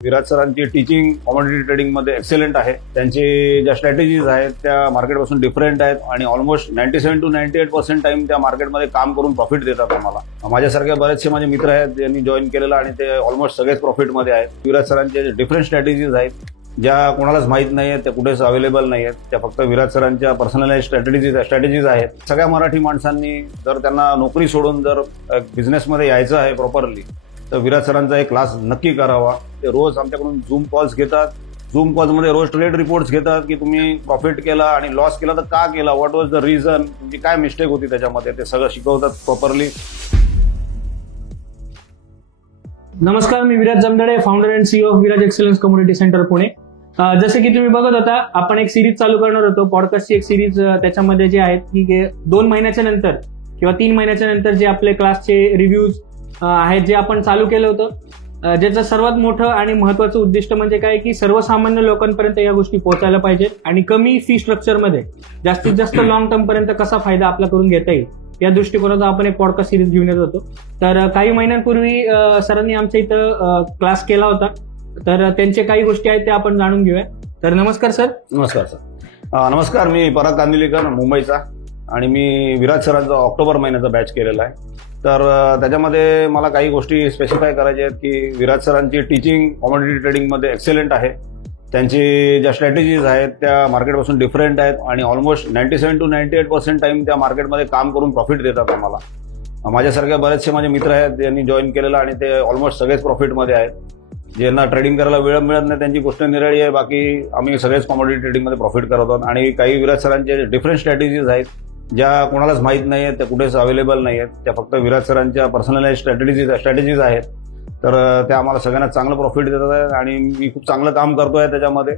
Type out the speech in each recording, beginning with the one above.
विराज सरांची teaching commodity trading मध्ये एक्सेलंट आहे. त्यांची ज्या स्ट्रॅटेजीज आहेत त्या मार्केटपासून डिफरंट आहेत आणि ऑलमोस्ट 97 to 98% टाइम त्या मार्केटमध्ये काम करून प्रॉफिट देतात आम्हाला. माझ्यासारखे बरेचसे माझे मित्र आहेत ज्यांनी जॉईन केलेलं आणि ते ऑलमोस्ट सगळेच प्रॉफिटमध्ये आहेत. विराज सरांचे डिफरंट स्ट्रॅटेजीज आहेत ज्या कोणालाच माहीत नाही आहेत, त्या कुठेच अवेलेबल नाही आहेत. त्या फक्त विराज सरांच्या पर्सनलाइज स्ट्रॅटेजीज आहेत. सगळ्या मराठी माणसांनी जर त्यांना नोकरी सोडून जर बिझनेसमध्ये यायचं आहे प्रॉपरली तर विराज सरांचा एक क्लास नक्की करावा. ते रोज आमच्याकडून झूम कॉल्स घेतात. झूम कॉल्समध्ये रोज ट्रेड रिपोर्ट्स घेतात की तुम्ही प्रॉफिट केला आणि लॉस केला तर का केला, व्हॉट वॉज द रिझन, तुमची काय मिस्टेक होती त्याच्यामध्ये, ते सगळं शिकवतात प्रॉपरली. नमस्कार, मी Viraj Jamdade, founder and CEO of Viraj excellence community centre Pune. जसे की तुम्ही बघत होता, आपण एक सिरीज चालू करणार होतो, पॉडकास्टची एक सिरीज. त्याच्यामध्ये जे आहेत की 2 महिन्याच्या नंतर किंवा 3 महिन्याच्या नंतर जे आपले क्लासचे रिव्ह्यूज आहेत जे आपण चालू केलं होतं, ज्याचं सर्वात मोठं आणि महत्वाचं उद्दिष्ट म्हणजे काय की सर्वसामान्य लोकांपर्यंत या गोष्टी पोहोचायला पाहिजेत आणि कमी फी स्ट्रक्चरमध्ये जास्तीत जास्त लॉंग टर्म पर्यंत कसा फायदा आपला करून घेता येईल या दृष्टिकोनातून आपण एक पॉडकास्ट सिरीज घेऊन येत होतो. तर काही महिन्यांपूर्वी सरांनी आमच्या इथं क्लास केला होता, तर त्यांच्या काही गोष्टी आहेत त्या आपण जाणून घेऊया. तर नमस्कार सर. नमस्कार सर. नमस्कार, मी पराग कांदिवलीकर मुंबईचा आणि मी विराज सरांचा ऑक्टोबर महिन्याचा बॅच केलेला आहे. तर त्याच्यामध्ये मला काही गोष्टी स्पेसिफाय करायच्या आहेत की विराज सरांची टीचिंग कॉमोडिटी ट्रेडिंगमध्ये एक्सेलंट आहे. त्यांची ज्या स्ट्रॅटेजीज आहेत त्या मार्केटपासून डिफरंट आहेत आणि ऑलमोस्ट 97 to 98% टाइम त्या मार्केटमध्ये काम करून प्रॉफिट देतात आम्हाला. माझ्यासारखे बरेचसे माझे मित्र आहेत ज्यांनी जॉईन केलेलं आणि ते ऑलमोस्ट सगळेच प्रॉफिटमध्ये आहेत. ज्यांना ट्रेडिंग करायला वेळ मिळत नाही त्यांची गोष्ट निराळी आहे, बाकी आम्ही सगळेच कॉमोडिटी ट्रेडिंगमध्ये प्रॉफिट करत आहोत. आणि काही विराज सरांचे डिफरंट स्ट्रॅटेजीज आहेत ज्या कोणालाच माहीत नाही आहेत, त्या कुठेच अवेलेबल नाही आहेत. त्या फक्त विराज सरांच्या पर्सनलाइज स्ट्रॅटेजीज आहेत. तर त्या आम्हाला सगळ्यांना चांगलं प्रॉफिट देतात आहे आणि मी खूप चांगलं काम करतोय त्याच्यामध्ये.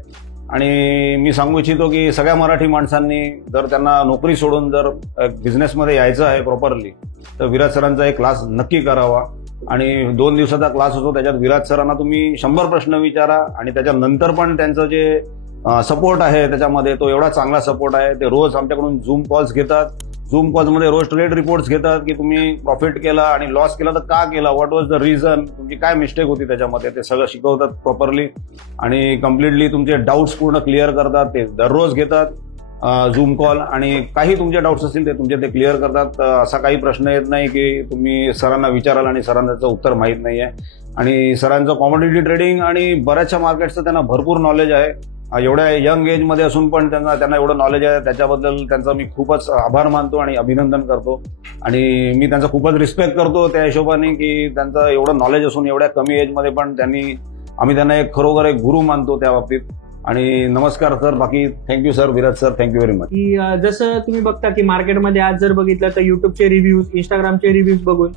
आणि मी सांगू इच्छितो की सगळ्या मराठी माणसांनी जर त्यांना नोकरी सोडून जर बिझनेसमध्ये यायचं आहे प्रॉपरली तर विराज सरांचा एक क्लास नक्की करावा. आणि 2 दिवसाचा क्लास होतो, त्याच्यात विराज सरांना तुम्ही 100 प्रश्न विचारा आणि त्याच्यानंतर पण त्यांचं जे सपोर्ट आहे त्याच्यामध्ये तो एवढा चांगला सपोर्ट आहे. ते रोज आमच्याकडून झूम कॉल्स घेतात. झूम कॉल्समध्ये रोज ट्रेड रिपोर्ट्स घेतात की तुम्ही प्रॉफिट केला आणि लॉस केला तर का केला, व्हॉट वॉज द रिझन, तुमची काय मिस्टेक होती त्याच्यामध्ये, ते सगळं शिकवतात प्रॉपरली आणि कम्प्लिटली तुमचे डाऊट्स पूर्ण क्लिअर करतात. ते दररोज घेतात झूम कॉल आणि काही तुमचे डाऊट्स असतील ते तुमचे ते क्लिअर करतात. असा काही प्रश्न येत नाही की तुम्ही सरांना विचाराल आणि सरांना त्याचं उत्तर माहीत नाही आहे. आणि सरांचं कॉमोडिटी ट्रेडिंग आणि बऱ्याचशा मार्केट्सचं त्यांना भरपूर नॉलेज आहे. एवढ्या यंग एजमध्ये असून पण त्यांना एवढं नॉलेज आहे, त्याच्याबद्दल त्यांचा मी खूपच आभार मानतो आणि अभिनंदन करतो. आणि मी त्यांचा खूपच रिस्पेक्ट करतो त्या हिशोबाने की त्यांचं एवढं नॉलेज असून एवढ्या कमी एजमध्ये पण आम्ही त्यांना एक खरोखर एक गुरु मानतो त्या बाबतीत. आणि नमस्कार सर. बाकी thank you sir, Viraj sir, thank you very much. की जसं तुम्ही बघता की मार्केटमध्ये आज जर बघितलं तर युट्यूबचे रिव्ह्यूज, इंस्टाग्रामचे रिव्ह्यूज बघून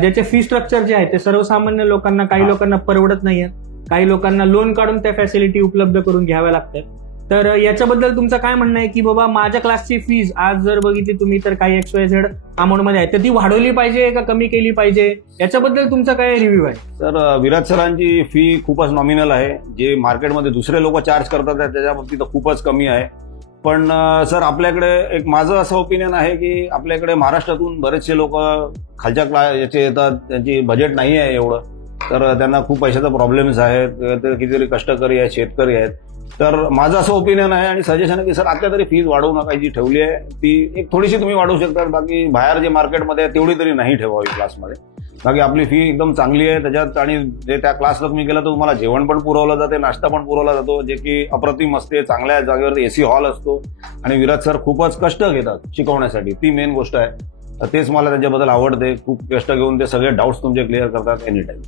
ज्याचे फी स्ट्रक्चर जे आहे ते सर्वसामान्य लोकांना, काही लोकांना परवडत नाहीये, काही लोकांना लोन काढून त्या फॅसिलिटी उपलब्ध करून घ्याव्या लागतात. तर याच्याबद्दल तुमचं काय म्हणणं आहे की बाबा माझ्या क्लासची फीज आज जर बघितली तुम्ही तर काही XYZ अमाऊंटमध्ये आहे तर ती वाढवली पाहिजे का कमी केली पाहिजे, याच्याबद्दल तुमचा काय रिव्ह्यू आहे? तर विराज सरांची फी खूपच नॉमिनल आहे. जे मार्केटमध्ये दुसरे लोक चार्ज करतात त्याच्या बाबतीत खूपच कमी आहे. पण सर आपल्याकडे एक माझं असं ओपिनियन आहे की आपल्याकडे महाराष्ट्रातून बरेचसे लोक खालच्या याचे येतात, त्यांची बजेट नाही आहे एवढं, तर त्यांना खूप पैशाचा प्रॉब्लेम्स आहेत, ते कितीतरी कष्टकरी आहेत, शेतकरी आहेत. तर माझं असं ओपिनियन आहे आणि सजेशन आहे की सर आता तरी फीज वाढवू नका. जी ठेवली आहे ती एक थोडीशी तुम्ही वाढवू शकता, बाकी बाहेर जे मार्केटमध्ये आहे तेवढी तरी नाही ठेवावी क्लासमध्ये. बाकी आपली फी एकदम चांगली आहे त्याच्यात. आणि जे त्या क्लासला तुम्ही गेला तर तुम्हाला जेवण पण पुरवलं जाते, नाश्ता पण पुरवला जातो, जे की अप्रतिम असते. चांगल्या जागेवर AC हॉल असतो आणि विराज सर खूपच कष्ट घेतात शिकवण्यासाठी, ती मेन गोष्ट आहे. तेच मला त्यांच्याबद्दल आवडते. खूप कष्ट घेऊन ते सगळे डाऊट्स तुमचे क्लिअर करतात एनी टाइम.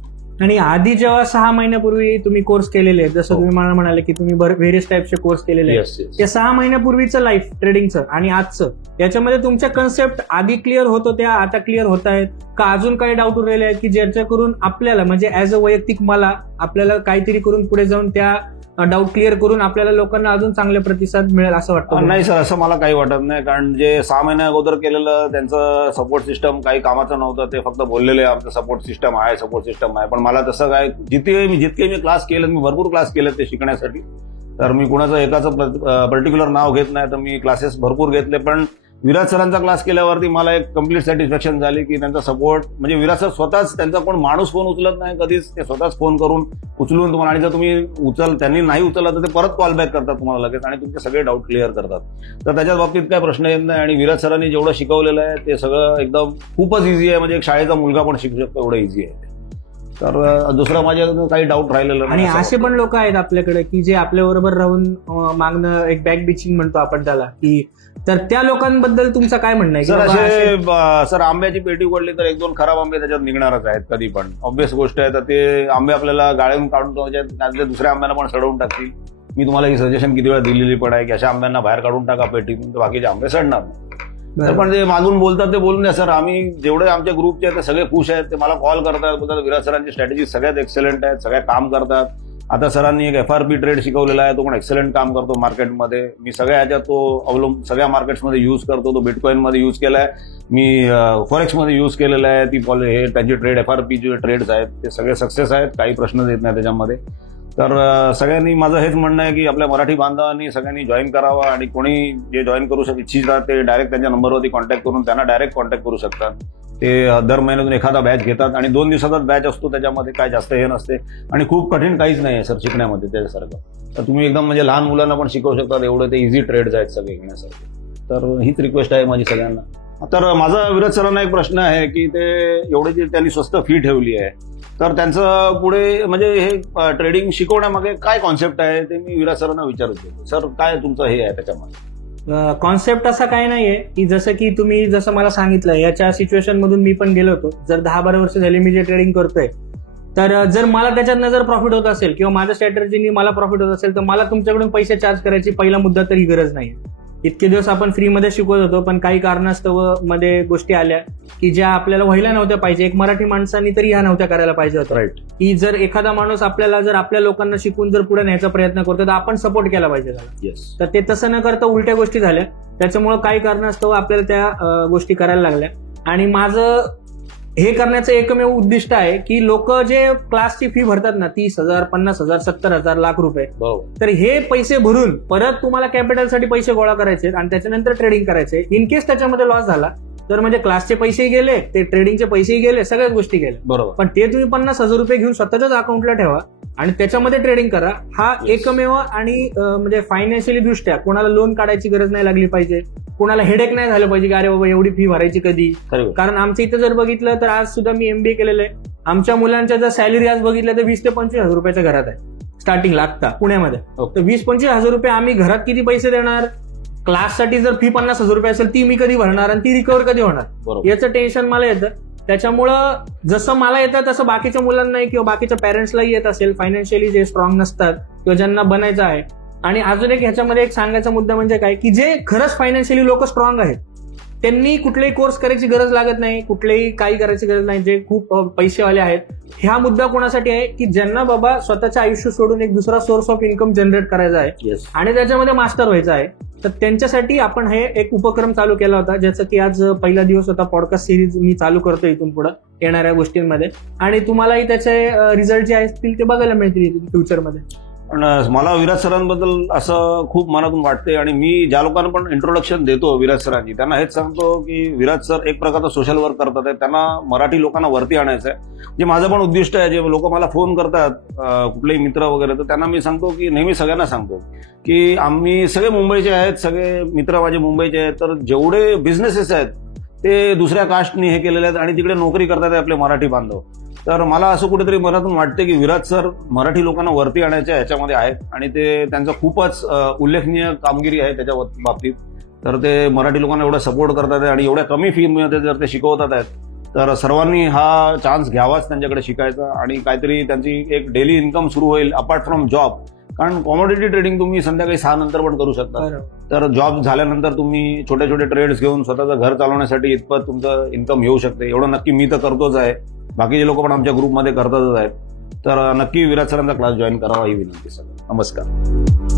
आणि आधी जेव्हा 6 महिन्यापूर्वी तुम्ही कोर्स केलेले आहेत, जसं तुम्ही मला म्हणाले की तुम्ही व्हेरियस टाईपचे कोर्स केलेले आहेत, त्या 6 महिन्यापूर्वीचं लाईफ ट्रेडिंगचं आणि आजचं याच्यामध्ये तुमच्या कन्सेप्ट आधी क्लिअर होत होत्या, आता क्लिअर होत आहेत का? अजून काही डाऊट उरलेले आहेत की ज्याच्या करून आपल्याला म्हणजे ऍज अ वैयक्तिक मला आपल्याला काहीतरी करून पुढे जाऊन त्या डाऊट क्लिअर करून आपल्याला लोकांना अजून चांगले प्रतिसाद मिळेल असं वाटतं? नाही सर, असं मला काही वाटत नाही. कारण जे 6 महिन्या अगोदर केलेलं त्यांचं सपोर्ट सिस्टम काही कामाचं नव्हतं. ते फक्त बोललेले आमचं सपोर्ट सिस्टम आहे. पण मला तसं काय, जितके मी क्लास केले, मी भरपूर क्लास केले ते शिकण्यासाठी. तर मी कुणाचं एकाचं पर्टिक्युलर नाव घेत नाही, तर मी क्लासेस भरपूर घेतले. पण विराज सरांचा क्लास केल्यावरती मला एक कम्प्लीट सॅटिस्फॅक्शन झाली की त्यांचा सपोर्ट म्हणजे विराज सर स्वतःच त्यांचा कोण माणूस फोन उचलत नाही कधीच, ते स्वतःच फोन करून उचलून तुम्हाला, आणि जर तुम्ही त्यांनी नाही उचलला तर ते परत कॉल बॅक करतात तुम्हाला लगेच आणि तुमचे सगळे डाऊट क्लिअर करतात. तर त्याच्या बाबतीत काय प्रश्न येत नाही. आणि विराज सरांनी जेवढं शिकवलेलं आहे ते सगळं एकदम खूपच इझी आहे, म्हणजे एक शाळेचा मुलगा पण शिकू शकतो एवढं इझी आहे. तर दुसरं माझ्या काही डाऊट राहिलेलं आणि नाही. असे पण लोक आहेत आपल्याकडे की जे आपल्या बरोबर राहून मागणं एक बॅक बिचिंग म्हणतो आपण त्याला, की तर त्या लोकांबद्दल तुमचं काय म्हणणं आहे? सर की बाबा असे सर आंब्याची पेटी उघडली तर 1-2 खराब आंबे त्याच्यात निघणारच आहेत कधी पण, ऑब्व्हियस गोष्ट आहे. तर ते आंबे आपल्याला गाळून काढून त्यातल्या दुसऱ्या आंब्यांना पण सडवून टाकतील. मी तुम्हाला ही सजेशन किती वेळा दिलेली पण आहे की अशा आंब्यांना बाहेर काढून टाका पेटीतून, तर बाकीचे आंबे सडणार नाही. तर पण ते मागून बोलतात ते बोलून द्या सर. आम्ही जेवढे आमच्या ग्रुपचे आहेत ते सगळे खुश आहेत, ते मला कॉल करतात, बोलतात विराज सरांची स्ट्रॅटेजी सगळ्यात एक्सलंट आहेत, सगळ्या काम करतात. आता सरांनी एक FRP ट्रेड शिकवलेला आहे, तो पण एक्सलंट काम करतो मार्केटमध्ये. मी सगळ्या ह्याच्यात तो सगळ्या मार्केट्समध्ये युज करतो. तो बिटकॉईनमध्ये युज केलाय, मी फॉरेक्समध्ये युज केलेला आहे. हे त्यांचे ट्रेड FRP जे ट्रेड्स आहेत ते सगळे सक्सेस आहेत, काही प्रश्नच येत नाही त्याच्यामध्ये. तर सगळ्यांनी माझं हेच म्हणणं आहे की आपल्या मराठी बांधवांनी सगळ्यांनी जॉईन करावं, आणि कोणी जे जॉईन करू इच्छितात ते डायरेक्ट त्यांच्या नंबरवरती कॉन्टॅक्ट करून त्यांना डायरेक्ट कॉन्टॅक्ट करू शकतात. ते दर महिन्यातून एखादा बॅच घेतात आणि 2 दिवसाचाच बॅच असतो, त्याच्यामध्ये काय जास्त हे नसते आणि खूप कठीण काहीच नाही आहे सर शिकण्यामध्ये त्याच्यासारखं. तर तुम्ही एकदम म्हणजे लहान मुलांना पण शिकवू शकतात, एवढे ते इझी ट्रेड्स आहेत सगळे घेण्यासारखे. तर हीच रिक्वेस्ट आहे माझी सगळ्यांना. तर माझा विराज सरांना एक प्रश्न आहे की ते एवढे जे त्यांनी स्वस्त फी ठेवली आहे, तर त्यांचं पुढे म्हणजे हे ट्रेडिंग शिकवण्यामागे काय कॉन्सेप्ट आहे ते मी विराज सरांना विचारत होतो. सर काय तुमचं हे आहे त्याच्यामध्ये? कॉन्सेप्ट असा काही नाहीये की जसं की तुम्ही जसं मला सांगितलं याच्या सिच्युएशन मधून मी पण गेलो होतो. जर 10-12 वर्ष झाली मी जे ट्रेडिंग करतोय, तर जर मला त्याच्यातनं जर प्रॉफिट होत असेल किंवा माझ्या स्ट्रॅटेजीनी मला प्रॉफिट होत असेल तर मला तुमच्याकडून पैसे चार्ज करायची पहिला मुद्दा तरी गरज नाही. इतके दिवस आपण फ्रीमध्ये शिकवत होतो, पण काही कारणास्तव मध्ये गोष्टी आल्या की ज्या आपल्याला व्हायला नव्हत्या पाहिजे. एक मराठी माणसांनी तरी ह्या नव्हत्या करायला पाहिजे होतं. राईट. की जर एखादा माणूस आपल्याला जर आपल्या लोकांना शिकून जर पुढे न्यायचा प्रयत्न करतो तर आपण सपोर्ट केला पाहिजे त्याला. येस. तर ते तसं न करता उलट्या गोष्टी झाल्या, त्याच्यामुळे काही कारणास्तव आपल्याला त्या गोष्टी करायला लागल्या. आणि माझं हे करण्याचं एकमेव उद्दिष्ट आहे की लोक जे क्लासची फी भरतात ना 30,000, 50,000, 70,000, लाख रुपये, तर हे पैसे भरून परत तुम्हाला कॅपिटलसाठी पैसे गोळा करायचे आणि त्याच्यानंतर ट्रेडिंग करायचे. इन केस त्याच्यामध्ये लॉस झाला तर म्हणजे क्लासचे पैसेही गेले, ते ट्रेडिंगचे पैसेही गेले, सगळ्याच गोष्टी गेल्या. बरोबर. पण ते तुम्ही 50,000 रुपये घेऊन स्वतःच्याच अकाउंटला ठेवा आणि त्याच्यामध्ये ट्रेडिंग करा. हा एकमेव आणि म्हणजे फायनान्शियली दृष्ट्या कोणाला लोन काढायची गरज नाही लागली पाहिजे, कोणाला हेडेक नाही झालं पाहिजे की अरे बाबा एवढी फी भरायची कधी. कारण आमच्या इथं जर बघितलं तर आज सुद्धा मी MBA केलेलं आहे. आमच्या मुलांच्या जर सॅलरी आज बघितलं तर 20,000 ते 25,000 रुपयाच्या घरात आहे स्टार्टिंग लागता पुण्यामध्ये. तर 20-25,000 रुपये आम्ही घरात किती पैसे देणार? क्लाससाठी जर फी 50,000 रुपये असेल ती मी कधी भरणार आणि ती रिकव्हर कधी होणार, याचं टेन्शन मला येतं. त्याच्यामुळं जसं मला येतं तसं बाकीच्या मुलांनाही किंवा बाकीच्या पॅरेंट्सलाही येत असेल, फायनान्शियली जे स्ट्रॉंग नसतात किंवा ज्यांना बनायचं आहे. आणि अजून एक ह्याच्यामध्ये एक सांगायचा मुद्दा म्हणजे काय की जे खरंच फायनान्शियली लोक स्ट्रॉंग आहेत त्यांनी कुठलेही कोर्स करायची गरज लागत नाही, कुठलेही काही करायची गरज नाही. जे खूप पैसेवाले आहेत, ह्या मुद्दा कोणासाठी आहे की ज्यांना बाबा स्वतःचं आयुष्य सोडून एक दुसरा सोर्स ऑफ इन्कम जनरेट करायचा आहे आणि त्याच्यामध्ये मास्टर व्हायचं आहे. तर त्यांच्यासाठी आपण हे एक उपक्रम चालू केला होता, ज्याचं की आज पहिला दिवस होता. पॉडकास्ट सिरीज मी चालू करतो इथून पुढे येणाऱ्या गोष्टींमध्ये, आणि तुम्हालाही त्याचे रिझल्ट जे असतील ते बघायला मिळतील फ्युचरमध्ये. पण मला विराज सरांबद्दल असं खूप मनातून वाटते, आणि मी ज्या लोकांना पण इंट्रोडक्शन देतो विराज सरांची त्यांना हेच सांगतो की विराज सर एक प्रकारचं सोशल वर्क करतात आहे, त्यांना मराठी लोकांना वरती आणायचं आहे. जे माझं पण उद्दिष्ट आहे. जे लोक मला फोन करतात कुठलेही मित्र वगैरे, तर त्यांना मी सांगतो की नेहमी सगळ्यांना सांगतो की आम्ही सगळे मुंबईचे आहेत, सगळे मित्र माझे मुंबईचे आहेत. तर जेवढे बिझनेसेस आहेत ते दुसऱ्या कास्टनी हे केलेले आहेत आणि तिकडे नोकरी करतात आपले मराठी बांधव. तर मला असं कुठेतरी मनातून वाटते की विराज सर मराठी लोकांना वरती आणायच्या ह्याच्यामध्ये आहेत आणि ते त्यांचं खूपच उल्लेखनीय कामगिरी आहे त्याच्या बाबतीत. तर ते मराठी लोकांना एवढं सपोर्ट करतात आणि एवढ्या कमी फीमध्ये जर ते शिकवतात आहेत, तर सर्वांनी हा चान्स घ्यावाच त्यांच्याकडे शिकायचा आणि काहीतरी त्यांची एक डेली इन्कम सुरू होईल अपार्ट फ्रॉम जॉब. कारण कॉमोडिटी ट्रेडिंग तुम्ही संध्याकाळी 6 नंतर पण करू शकता. तर जॉब झाल्यानंतर तुम्ही छोटे छोटे ट्रेड्स घेऊन स्वतःचं घर चालवण्यासाठी इतपत तुमचं इन्कम येऊ शकते. एवढं नक्की मी तर करतोच आहे, बाकीचे लोक पण आमच्या ग्रुपमध्ये करतातच आहेत. तर नक्की विराज सरांचा क्लास जॉईन करावा ही विनंती. सर नमस्कार.